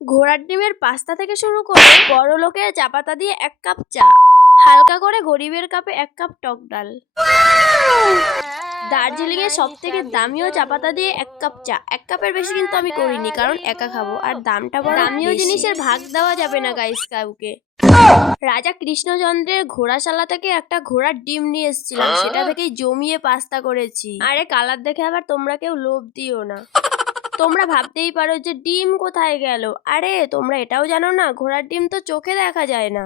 ঘোড়ার ডিমের পাস্তা থেকে শুরু করে বড়লোকের চা পাতা দিয়ে 1 কাপ চা, হালকা করে গরিবের কাপে 1 কাপ টক ডাল, দার্জিলিং এর সব থেকে দামিও চা পাতা দিয়ে 1 কাপ চা। 1 কাপের বেশি কিন্তু আমি করিনি, কারণ একা খাবো আর দামটা বড়। দামিও জিনিসের ভাগ দেওয়া যাবে না গাইস কাউকে। রাজা কৃষ্ণচন্দ্রের ঘোড়াশালা থেকে একটা ঘোড়ার ডিম নিয়ে এসেছিলাম, সেটা থেকেই জমিয়ে পাস্তা করেছি। আরে কালার দেখে আবার তোমরা কেউ লোভ দিও না। তোমরা ভাবতেই পারো যে ডিম কোথায় গেল, আরে তোমরা এটাও জানো না ঘোড়ার ডিম তো চোখে দেখা যায় না।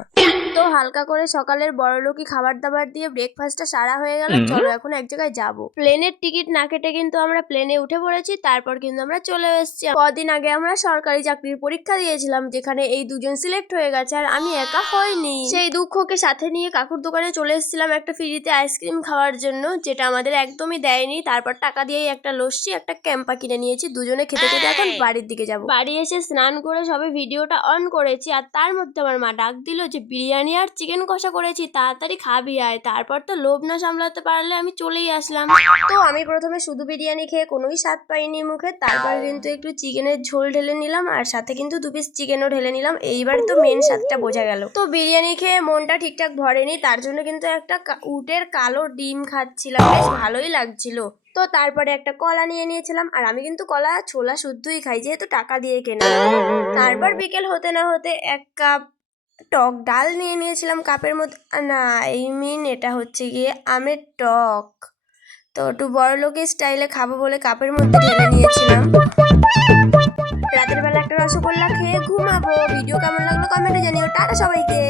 তো হালকা করে সকালের বড়লোকি খাবার দাবার দিয়ে ব্রেকফাস্টটা সারা হয়ে গেল। চলো এখন এক জায়গায় যাব। প্লেনের টিকিট না কেটে কিন্তু আমরা প্লেনে উঠে পড়েছি, তারপর কিন্তু আমরা চলে এসেছি। কদিন আগে আমরা সরকারি চাকরির পরীক্ষা দিয়েছিলাম, যেখানে এই দুজন সিলেক্ট হয়ে গেছে আর আমি একা হইনি। সেই দুঃখকে সাথে নিয়ে কাকুর দোকানে চলে এসেছিলাম একটা ফ্রিতে আইসক্রিম খাওয়ার জন্য, যেটা আমাদের একদমই দেয়নি। তারপর টাকা দিয়েই একটা লস্যি একটা ক্যাম্পা কিনে নিয়েছি। দুজনে খেতে খেতে এখন বাড়ির দিকে যাব। বাড়ি এসে স্নান করে সবে ভিডিওটা অন করেছি, আর তার মধ্যে আমার মা ডাক দিল যে বিরিয়ানি আর চিকেন কষা করেছি, তাড়াতাড়ি খাবি আয়। তারপর তো লোভ না সামলাতে পারলে আমি চলেই আসলাম। তো আমি প্রথমে শুধু বিরিয়ানি খেয়ে কোনোই স্বাদ পাইনি মুখে, তারপর কিন্তু একটু চিকেনের ঝোল ঢেলে নিলাম, আর সাথে কিন্তু 2 পিস চিকেনও ঢেলে নিলাম। এইবার তো মেন স্বাদটা বোঝা গেল। তো বিরিয়ানি খেয়ে মনটা ঠিকঠাক ভরেনি, তার জন্য কিন্তু একটা উটের কালো ডিম খাচ্ছিলাম, বেশ ভালোই লাগছিল। তো তারপরে একটা কলা নিয়ে নিয়েছিলাম, আর আমি কিন্তু কলা ছোলা শুদ্ধই খাই, যেহেতু টাকা দিয়ে কেনা। তারপর বিকেল হতে না হতে 1 কাপ টক ডাল নিয়ে নিয়েছিলাম কাপের মধ্যে। না, এটা হচ্ছে গিয়ে আমের টক। তো একটু বড়লোকের স্টাইলে খাবো বলে কাপের মধ্যে ঢেলে নিয়েছিলাম। রাতের বেলা একটা রসগোল্লা খেয়ে ঘুমাবো। ভিডিও কেমন লাগলো কমেন্টে জানিও। টাটা সবাইকে।